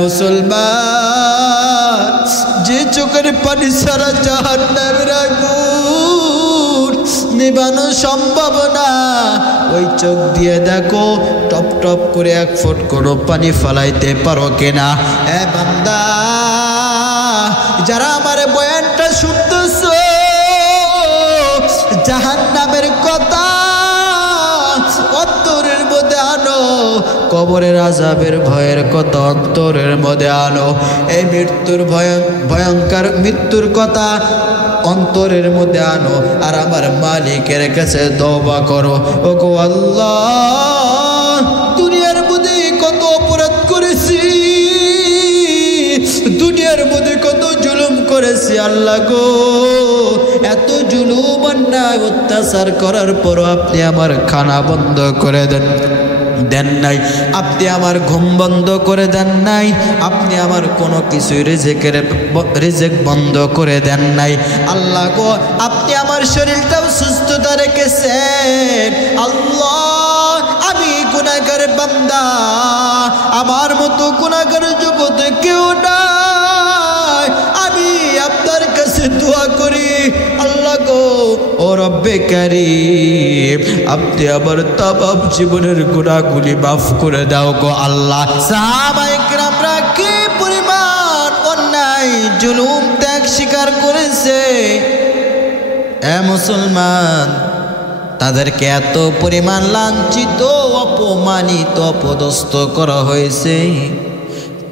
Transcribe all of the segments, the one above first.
মুসলমান, যে চোখের পানি ছাড়া জাহান্নামের আগুন নিবানো সম্ভব না, ওই চোখ দিয়ে দেখো টপ টপ করে এক ফুট কোনো পানি ফলাইতে পারো কিনা। বান্দা, যারা আমার বয়ানটা শুনতেছ, জাহান্নামের কথা অন্তরের মধ্যে আনো, কবরের আযাবের ভয়ের কথা অন্তরের মধ্যে আনো, এই মৃত্যুর ভয়ঙ্কর মৃত্যুর কথা অন্তরের মধ্যে আনো, আর আমার মালিকের কাছে তওবা করো। ওগো আল্লাহ, দুনিয়ার মধ্যে কত অপরাধ করেছি, দুনিয়ার মধ্যে কত জুলুম করেছি আল্লাহ গো, এত জুলুম অন্যায় অত্যাচার করার পরও আপনি আমার খানা বন্ধ করে দেন নাই, আপনি আমার ঘুম বন্ধ করে দেন নাই, আপনি আমার কোনো কিছুই রিজিক বন্ধ করে দেন নাই আল্লাহ গো। আপনি আমার শরীরটাও সুস্থতা রেখেছেন আল্লাহ। আমি গুনাহগার বান্দা, আমার মতো গুনাহগার জগতে কেউ নাই। আমি আপনার কাছে দোয়া করি আল্লাহ গো, ও রব্বে কারীম, আপনি আমার তামাম জীবনের গুনাহগুলি মাফ করে দাও গো আল্লাহ। সাহাবায়ে কেরামরা কি পরিমাণ অন্যায় জুলুম ত্যাগ স্বীকার করেছে, মুসলমান, তাদেরকে এত পরিমাণ লাঞ্ছিত, অপমানিত, অপদস্থ করা হয়েছে,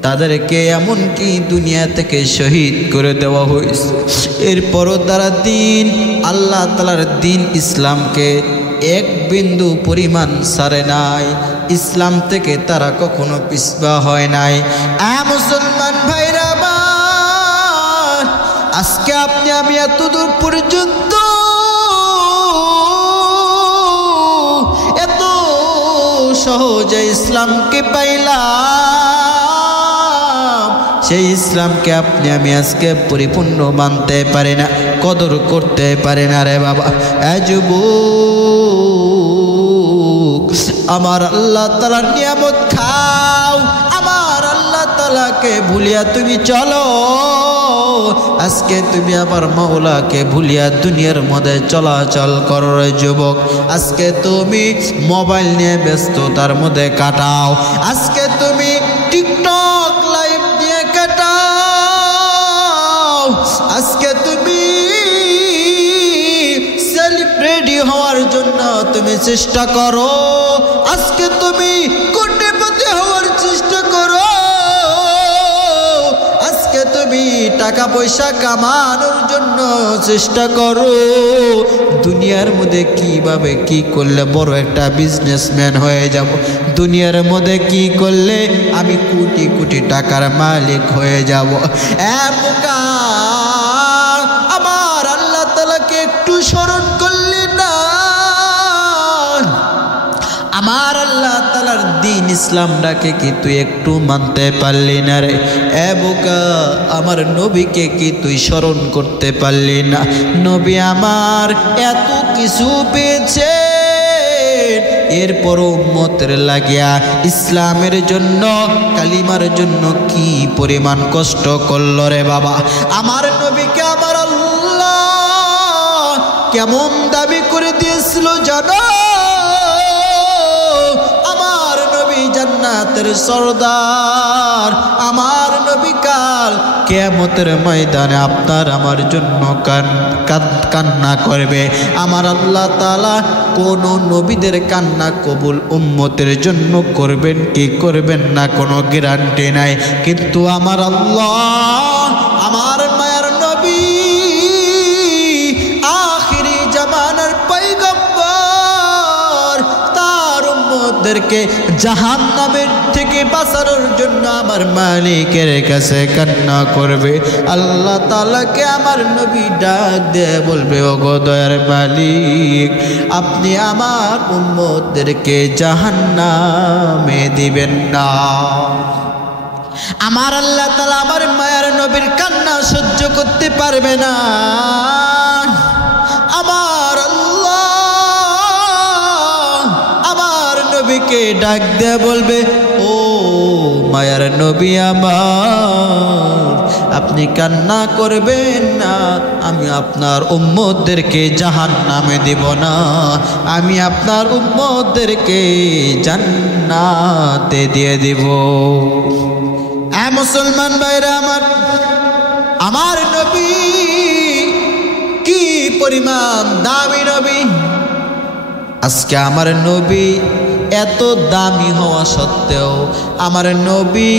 তাদেরকে এমনকি দুনিয়া থেকে শহীদ করে দেওয়া হয়েছে। এরপরও তারা আল্লাহ তাআলার দিন ইসলামকে এক বিন্দু পরিমাণ ছাড়ে নাই, ইসলাম থেকে তারা কখনো পিছপা হয় নাই। মুসলমান ভাইরা আমার, আজকে আপনি আমি এত দূর পর্যন্ত এত সহজে ইসলামকে পাইলাম, সেই ইসলামকে আপনি আমি আজকে পরিপূর্ণ মানতে পারি না, কদর করতে পারি না রে বাবা। যুবক, আমার আল্লাহ তাআলার নিয়ামত খাও, আমার আল্লাহ তাআলাকে ভুলিয়া তুমি চলো। আজকে তুমি আমার মাওলাকে ভুলিয়া দুনিয়ার মধ্যে চলাচল করো রে যুবক। আজকে তুমি মোবাইল নিয়ে ব্যস্ততার মধ্যে কাটাও, আজকে তুমি টিকটক লাইভ নিয়ে কাটাও, আজকে তুমি সেলিব্রিটি হওয়ার জন্য তুমি চেষ্টা করো, আজকে তুমি কোটিপতি হওয়ার চেষ্টা করো, আজকে তুমি টাকা পয়সা কামানোর জন্য চেষ্টা করো। দুনিয়ার মধ্যে কিভাবে কি করলে বড় একটা বিজনেসম্যান হয়ে যাব, দুনিয়ার মধ্যে কি করলে আমি কোটি কোটি টাকার মালিক হয়ে যাব। বোকা, আমার আল্লাহ তাআলাকে একটু স্মরণ করলি না, আমার আল্লাহ তাআলার দিন ইসলামটাকে কি তুই একটু মানতে পারলি না রে? বোকা, আমার নবীকে কি তুই স্মরণ করতে পারলি না? নবী আমার এত কিছু পেয়েছে, এরপর উম্মতের লাগিয়া ইসলামের জন্য, কালিমার জন্য কি পরিমাণ কষ্ট করল রে বাবা। আমার নবীকে আমার আল্লাহ কেমন দাবি করে দিয়েছিল জানো? আমার নবী জান্নাতের সরদার, আমার নবী কাল কিয়ামতের ময়দানে আপনার আমার জন্য কান্না করবে। আমার আল্লাহ তাআলা কোন নবীদের কান্না কবুল উম্মতের জন্য করবেন কি করবেন না কোনো গ্যারান্টি নাই, কিন্তু আমার আল্লাহ আমার মায়ার নবী আখিরি জামানার পয়গম্বর, তার উম্মতদেরকে জাহান্নামের থেকে বাঁচানোর জন্য আমার মালিকের কাছে কান্না করবে। আল্লাহ তাআলাকে আমার নবী ডাক দিয়ে বলবে, ওগো দয়ার মালিক, আপনি আমার উম্মতদেরকে জাহান্নামে দিবেন না। আমার আল্লাহ তাআলা আমার মায়ার নবীর কান্না সহ্য করতে পারবে না। আমার আল্লাহ আমার নবীকে ডাক দিয়ে বলবে, ও মায়ার নবী আমার, আপনি কান্না করবেন না, আমি আপনার উম্মতদেরকে জাহান্নামে দেব না, আমি আপনার উম্মতদেরকে জান্নাতে দিয়ে দেব। মুসলমান ভাইরা আমার নবী কি পরিমাণ দামি নবী। আজকে আমার নবী এত দামি হওয়া সত্ত্বেও আমার নবী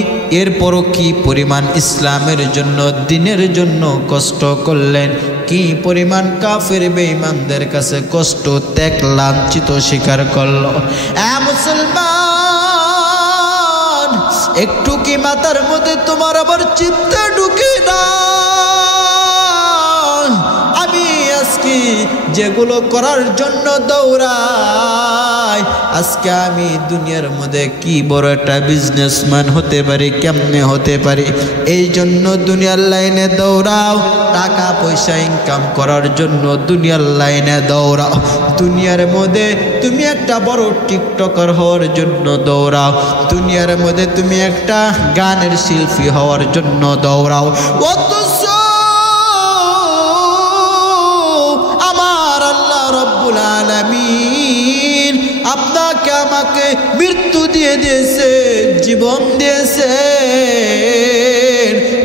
এরপরও কি পরিমাণ ইসলামের জন্য, দ্বীনের জন্য কষ্ট করলেন, কি পরিমাণ কাফের বেঈমানদের কাছে কষ্ট, ত্যাগ, লাঞ্ছিত স্বীকার করল। মুসলমান, একটু কি মাথার মধ্যে তোমার আবার চিন্তা ঢুকে না? আমি আজকে যেগুলো করার জন্য দৌড়াই, আজকে আমি দুনিয়ার মধ্যে কি বড় একটা বিজনেসম্যান হতে পারি, কেমনে হতে পারি, এই জন্য দুনিয়ার লাইনে দৌড়াও। টাকা পয়সা ইনকাম করার জন্য দুনিয়ার লাইনে দৌড়াও। দুনিয়ার মধ্যে তুমি একটা বড় টিকটকার হওয়ার জন্য দৌড়াও। দুনিয়ার মধ্যে তুমি একটা গানের শিল্পী হওয়ার জন্য দৌড়াও। অথচ আমার আল্লাহ রব্বুল আলামিন আপনাকে আমাকে মৃত্যু দিয়ে দিয়েছে, জীবন দিয়েছে।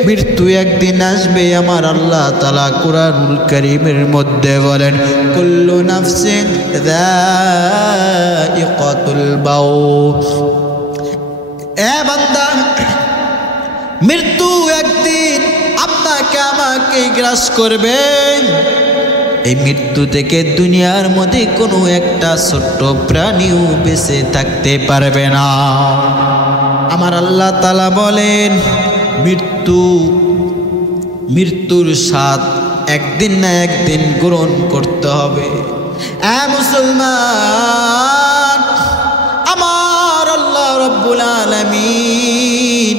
মৃত্যু একদিন আসবে। আমার আল্লাহ তাআলা কুরআনুল কারীমের মধ্যে বলেন, কুল্লু নাফসিন যায়িকাতুল মাউত। বান্দা, মৃত্যু একদিন আপনাকে আমাকে গ্রাস করবে। এই মৃত্যু থেকে দুনিয়ার মধ্যে কোনো একটা ছোট্ট প্রাণীও বেঁচে থাকতে পারবে না। আমার আল্লাহ তাআলা বলেন, মৃত্যুর স্বাদ একদিন না একদিন গ্রহণ করতে হবে। মুসলমান, আমার আল্লাহ রব্বুল আলামিন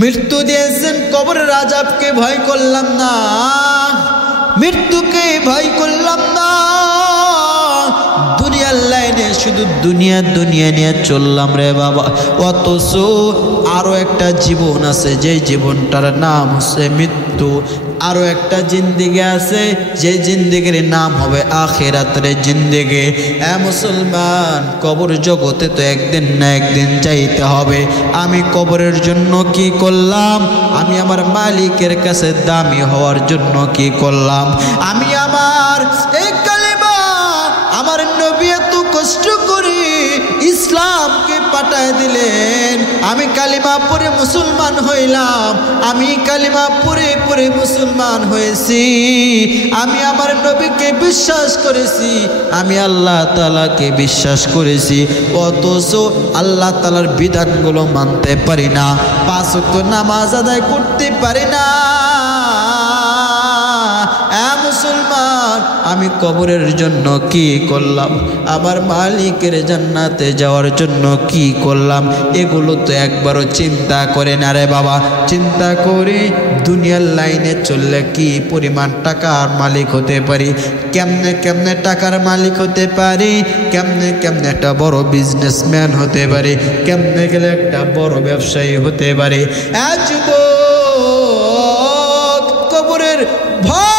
মৃত্যু দিয়েছেন, কবরের আযাবকে ভয় করলাম না, মৃত্যুকে ভয় করলাম না। দুনিয়ার লাইনে শুধু দুনিয়া নিয়ে চললাম রে বাবা। অথচ আরো একটা জীবন আছে, যে জীবনটার নাম হচ্ছে মৃত্যু। আরো একটা জিন্দেগি আছে, যে জিন্দেগির নাম হবে আখিরাতের জিন্দেগি। মুসলমান, কবর জগতে তো একদিন না একদিন যাইতে হবে। আমি কবরের জন্য কি করলাম? আমি আমার মালিকের কাছে দামি হওয়ার জন্য কি করলাম? আমি আমার এই কালেমা, আমার নবী এত কষ্ট করে ইসলামকে পাঠায় দিলেন, আমি কালিমা পড়ে মুসলমান হইলাম, আমি কালিমা পড়ে পড়ে মুসলমান হয়েছি, আমি আমার নবীকে বিশ্বাস করেছি, আমি আল্লাহ তাআলাকে বিশ্বাস করেছি। অথচ আল্লাহ তাআলার বিধানগুলো মানতে পারি না, 5 ওয়াক্ত নামাজ আদায় করতে পারি না। মুসলমান, আমি কবরের জন্য কি করলাম? আমার মালিকের জান্নাতে যাওয়ার জন্য কি করলাম? এগুলো তো একবারও চিন্তা করে না রে বাবা। চিন্তা করে দুনিয়ার লাইনে চললে কি পরিমাণ টাকার মালিক হতে পারি, কেমনে কেমনে টাকার মালিক হতে পারি, কেমনে কেমনে একটা বড় বিজনেসম্যান হতে পারি, কেমনে গেলে একটা বড় ব্যবসায়ী হতে পারি। যুবক, কবরের ভয়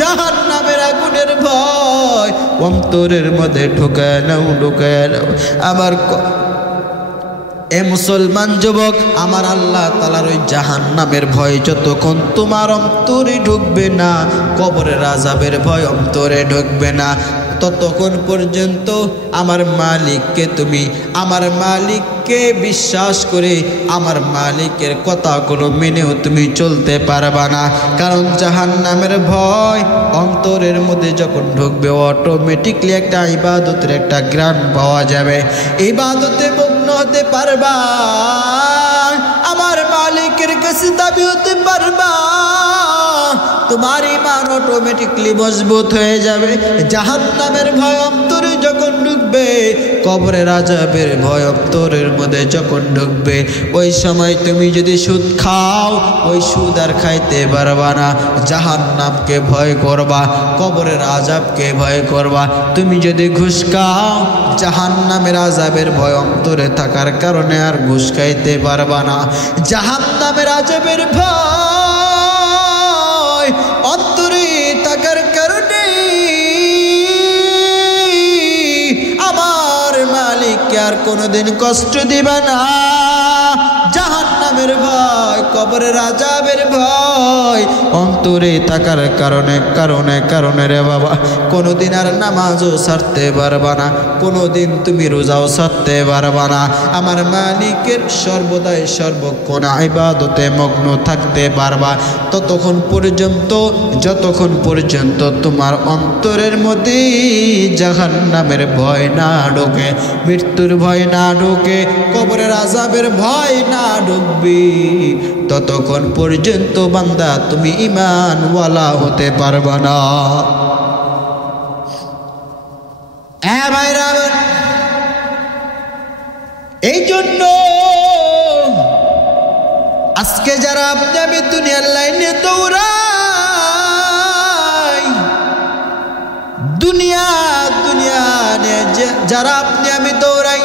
জাহান্নামের আগুনের ভয় অন্তরের মধ্যে ঢুকায় নাও। আমার মুসলমান যুবক, আমার আল্লাহ তাআলার ওই জাহান্নামের ভয় যতক্ষণ তোমার অন্তরে ঢুকবে না, কবরের আযাবের ভয় অন্তরে ঢুকবে না, ততক্ষণ পর্যন্ত আমার মালিককে তুমি, আমার মালিককে বিশ্বাস করে আমার মালিকের কথাগুলো মেনেও তুমি চলতে পারবা না। কারণ জাহান্নামের ভয় অন্তরের মধ্যে যখন ঢুকবে, অটোমেটিকলি একটা ইবাদতের একটা গ্রাণ পাওয়া যাবে, ইবাদতে মগ্ন হতে পারবা, আমার মালিকের কাছে দাবি হতে পারবা, তোমার ঈমান অটোমেটিকলি মজবুত হয়ে যাবে। জাহান্নামের ভয় অন্তরে যখন ঢুকবে, ঢুকবে, কবরের আযাবের ভয় অন্তরের মধ্যে যখন ঢুকবে, ওই সময় তুমি যদি সুদ খাও, ওই সুদ আর খাইতে পারবা না। জাহান্নামকে ভয় করবা, কবরের আযাবকে ভয় করবা। তুমি যদি ঘুষ খাও, জাহান্নামের আযাবের ভয় অন্তরে থাকার কারণে আর ঘুষ খাইতে পারবা না। জাহান্নামের আযাবের ভয় অন্তরে থাকার কারণে আমার মালিককে আর কোনোদিন কষ্ট দিবে না। জাহান্নামের ভয়, কবরের আযাবের ভয় অন্তরে থাকার কারণে রে বাবা, কোনোদিন আর নামাজও ছাড়তে পারবা না, কোনোদিন তুমি রোজাও ছাড়তে পারবা না। আমার মালিকের সর্বদাই সর্বক্ষণ ইবাদতে মগ্ন থাকতে পারবা যতক্ষণ পর্যন্ত তোমার অন্তরের মধ্যে জাহান্নামের ভয় না ঢোকে, মৃত্যুর ভয় না ঢোকে, কবরের আযাবের ভয় না ঢুকবে, ততক্ষণ পর্যন্ত বান্দা তুমি ঈমানওয়ালা হতে পারবা না। ভাইরা, এই জন্য আজকে যারা আপনি আমি দুনিয়ার লাইনে দৌড়াই, দুনিয়া যারা আপনি আমি দৌড়াই,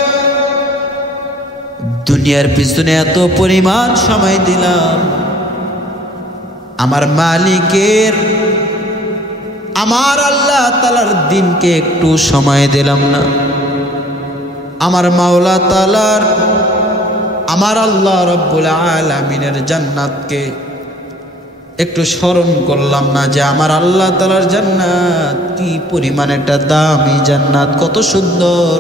দুনিয়ার পিছনে এত পরিমাণ সময় দিলাম, আমার মালিকের, আমার আল্লাহ তাআলার দিনকে একটু সময় দিলাম না। আমার মাওলা তাআলার, আমার আল্লাহ রাব্বুল আলামিনের জান্নাতকে একটু স্মরণ করলাম না, যে আমার আল্লাহ তাআলার জান্নাত কি পরিমাণ একটা দামি জান্নাত, কত সুন্দর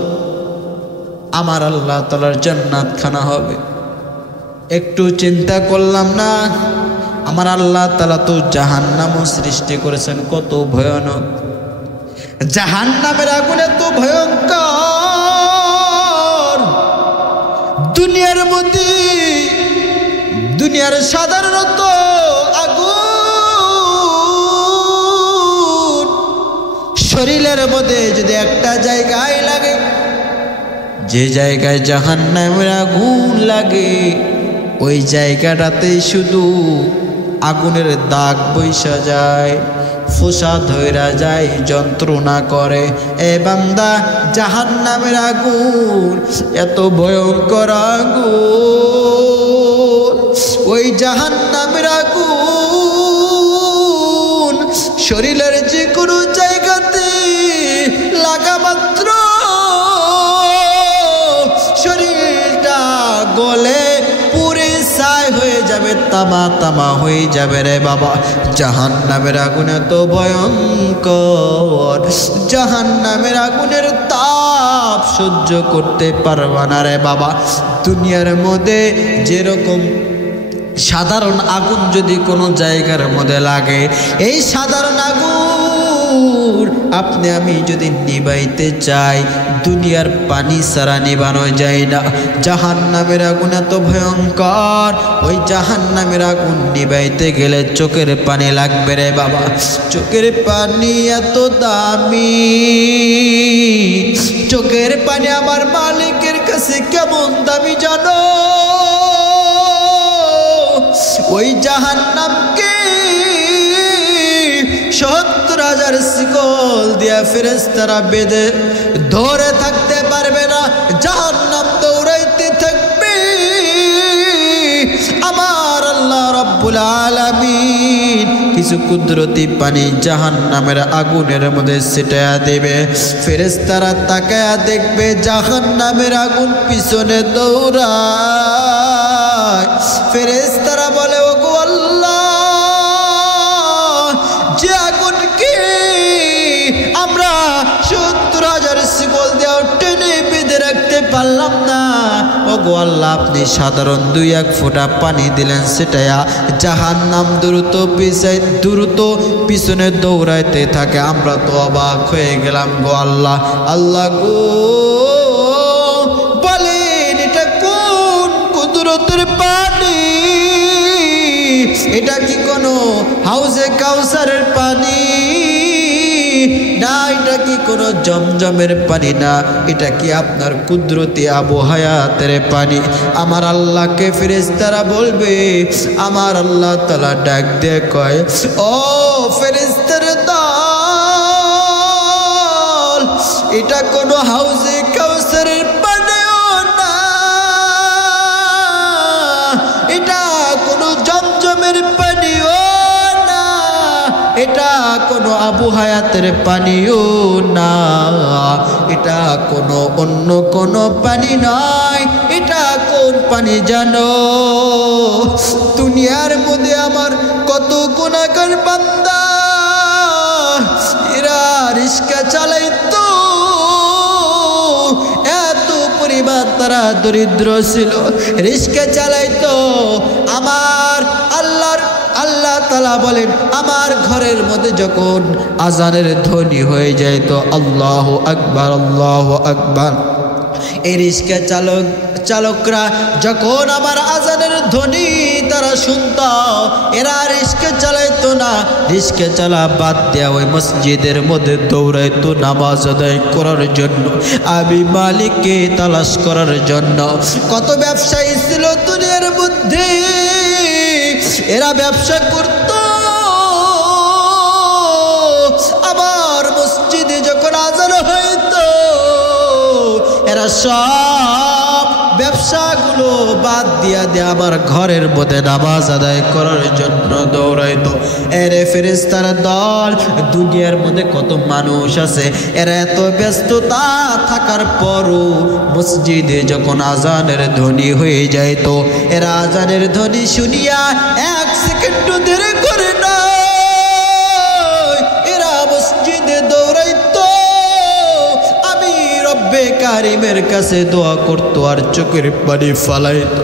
আমার আল্লাহ তাআলার জান্নাত খানা হবে। একটু চিন্তা করলাম না, আমার আল্লাহ তাআলা তো জাহান্নামও সৃষ্টি করেছেন, কত ভয়ানক। জাহান্নামের আগুন এত ভয়ঙ্কর, দুনিয়ার মধ্যে, দুনিয়ার সাধারণত আগুন শরীরের মধ্যে যদি একটা জায়গায় লাগে, যে জায়গায় জাহান্নামের আগুন লাগে, ওই জায়গাটাতেই শুধু আগুনের দাগ বৈশা যায়, ফোসা ধইরা যায়, যন্ত্রণা করে। এ বান্দা, জাহান্নামের আগুন এত ভয়ঙ্কর আগুন, ওই জাহান্নামের আগুন শরীরের যে কোনো জায়গাতে লাগা মাত্র শরীরটা গলে পুরে ছাই হয়ে যাবে, তামা তামা হয়ে যাবে রে বাবা। জাহান্নামের আগুন এত ভয়ঙ্কর, জাহান্নামের আগুনের তাপ সহ্য করতে পারবা না রে বাবা। দুনিয়ার মধ্যে যেরকম সাধারণ আগুন যদি কোনো জায়গার মধ্যে লাগে, এই সাধারণ আগুন আপনি আমি যদি নিভাইতে চাই, দুনিয়ার পানি ছাড়া নিভানো যায় না। জাহান্নামের আগুন এত ভয়ঙ্কর, ওই জাহান্নামের আগুন নিভাইতে গেলে চোখের পানি লাগবে রে বাবা। চোখের পানি এত দামি, চোখের পানি আমার মালিকের কাছে কেমন দামি জানো? ওই জাহান্নামকে 70,000 শিকল দিয়া ফেরেশতারা বেঁধে ধরে থাকতে পারবে না, জাহান্নাম দৌড়াইতে থাকবে। আমার আল্লাহ রাব্বুল আলামিন কিছু কুদরতি পানি জাহান্নামের আগুনের মধ্যে ছিটায়া দেবে, ফেরেশতারা তাকায়া দেখবে জাহান্নামের আগুন পিছনে দৌড়ায়। ফেরেশতারা বলে, ওগো আল্লাহ, যে আগুনকে আমরা 70,000 শিকল দিয়ে টেনে বেঁধে রাখতে পারলাম না, ওগো আল্লাহ, আপনি সাধারণ 2-1 ফোঁটা পানি দিলেন, সেটাই জাহান্নাম দ্রুত পিছনে দৌড়াইতে থাকে। আমরা তো অবাক হয়ে গেলাম গো আল্লাহ। আল্লাহ গো, বলেন এটা কোন কুদরতের পানি? এটা কি কোনো হাউজে কাউসারের পানি? না, এটা কি কোনো জমজমের পানি না, এটা কি আপনার কুদরতি আবু হায়াতের পানি। আমার আল্লাহকে ফেরেশতারা বলবে, আমার আল্লাহ তাআলা ডাক দিয়ে কয়, ও ফেরেশতার দল, এটা কোনো হাউজে কাউসারের পানিও না, এটা কোনো জমজমের পানিও না, এটা কোনো আবু হায়াতের পানিও না, এটা কোনো অন্য কোনো পানি নয়। এটা কোন পানি জানো? দুনিয়ার মধ্যে আমার কত গুনাহগার বান্দা, এরা রিস্কা চালাইতো, এত পরিবার তারা দরিদ্র ছিল, রিস্কা চালাইতো। আমার আল্লাহ তাআলা বলেন, আমার ঘরের মধ্যে যখন আজানের ধ্বনি হয়ে যায় তো আল্লাহু আকবার আল্লাহু আকবার, এই রিস্কা চালকরা যখন আমার আজানের ধ্বনি তারা শুনত, এরা রিস্কা চালাইতো না, রিস্কা চালা বাদ দেয়া ওই মসজিদের মধ্যে দৌড়াইতো নামাজ আদায় করার জন্য, আমি মালিককে তালাশ করার জন্য। কত ব্যবসায়ী ছিল দুনিয়ার মধ্যে, এরা ব্যবসা করত, আবার মসজিদে যখন আজান হইতো এরা সব ব্যবসাগুলো বাদ দিয়া দিয়ে আমার ঘরের মধ্যে নামাজ আদায় করার জন্য দৌড়াইতো। এরে ফেরেশতার দল, দুনিয়ার মধ্যে কত মানুষ আছে, এরা এত ব্যস্ততা থাকার পরও মসজিদে যখন আজানের ধ্বনি হয়ে যাইত, এরা আজানের ধ্বনি শুনিয়া এক সেকেন্ড দেরি করে না, এরা মসজিদে দৌড়াইতো, আমি রব্বে কারিমের কাছে দোয়া করতো আর চোখের পানি ফালাইতো।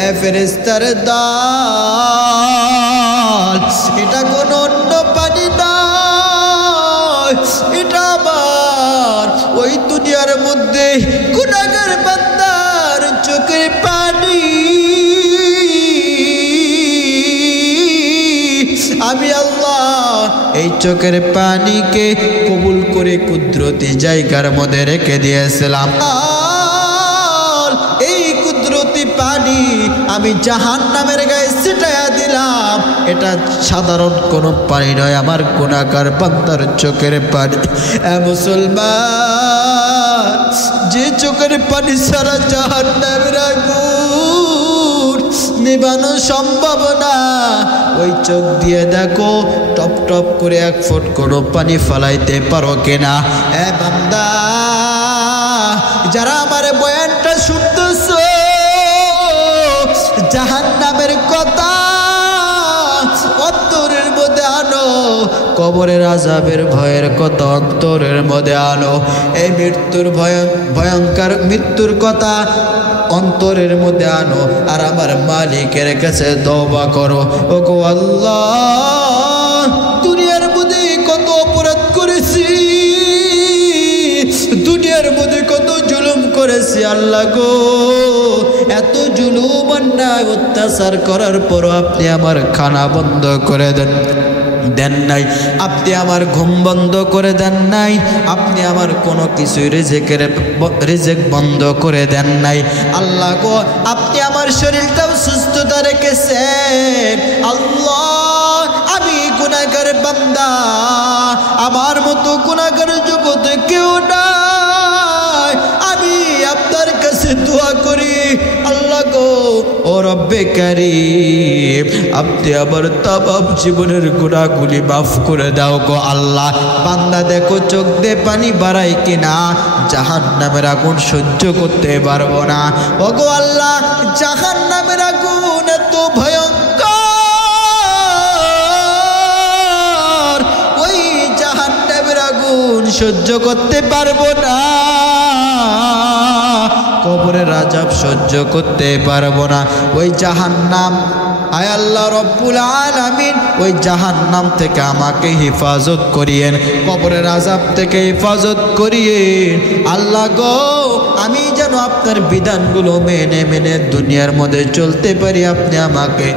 এ ফেরেশতার দল, এটা কোন অন্য পানি নয়, এটা আমার ওই দুনিয়ার মধ্যে গুনাহগার বান্দার চোখের পানি। আমি আল্লাহ এই চোখের পানিকে কবুল করে কুদরতি জায়গার মধ্যে রেখে দিয়েছিলাম। এই কুদরতি পানি আমি জাহান্নামের গায়ে ছিটাইয়া দিলাম। এটা সাধারণ কোনো পানি নয়, আমার গুনাহগার বান্দার চোখের পানি। মুসলমান, যে চোখের পানি সারা জাহান্নামের আগুন নিবানো সম্ভব না, ওই চোখ দিয়ে দেখো টপ টপ করে এক ফুট কোনো পানি ফালাইতে পারো কিনা। এ বান্দা, যারা আমার বয়ানটা শুনতেছ, জাহান্নামের কথা অন্তরের মধ্যে আনো, কবরের আযাবের ভয়ের কথা অন্তরের মধ্যে আনো, এই মৃত্যুর ভয়ঙ্কর মৃত্যুর কথা অন্তরের মধ্যে আনো, আর আমার মালিকের কাছে তওবা করো। ওগো আল্লাহ, দুনিয়ার মধ্যে কত অপরাধ করেছি, দুনিয়ার মধ্যে কত জুলুম করেছি আল্লাহ গো, এত জুলুম অন্যায় অত্যাচার করার পরও আপনি আমার খানা বন্ধ করে দেন নাই, আপনি আমার ঘুম বন্ধ করে দেন নাই, আপনি আমার কোনো কিছুই রিজিক বন্ধ করে দেন নাই আল্লাহ গো, আপনি আমার শরীরটাও সুস্থতা রেখেছেন আল্লাহ। আমি গুনাহগার বান্দা, আমার মতো গুনাহগার জগতে কেউ নাই, আমি আপনার কাছে দোয়া করি আল্লাহ গো, ও রব্বে কারীম, আপনি আমার তামাম জীবনের গুনাহগুলি মাফ করে দাও গো আল্লাহ। বান্দা দেখো চোখ দিয়ে পানি বাড়াই কিনা, জাহান্নামের আগুন সহ্য করতে পারবো না। ও গো আল্লাহ, জাহান্নামের আগুন এত ভয়ঙ্কর, ওই জাহান্নামের আগুন সহ্য করতে পারবো না, কবরের আযাব সহ্য করতে পারবো না, ওই জাহান্নাম। আয় আল্লাহ রব্বুল আলামিন, ওই জাহান্নাম থেকে আমাকে হেফাজত করিয়েন, কবরের আযাব থেকে হেফাজত করিয়েন আল্লাহ গো। আমি যেন আপনার বিধানগুলো মেনে মেনে দুনিয়ার মধ্যে চলতে পারি, আপনি আমাকে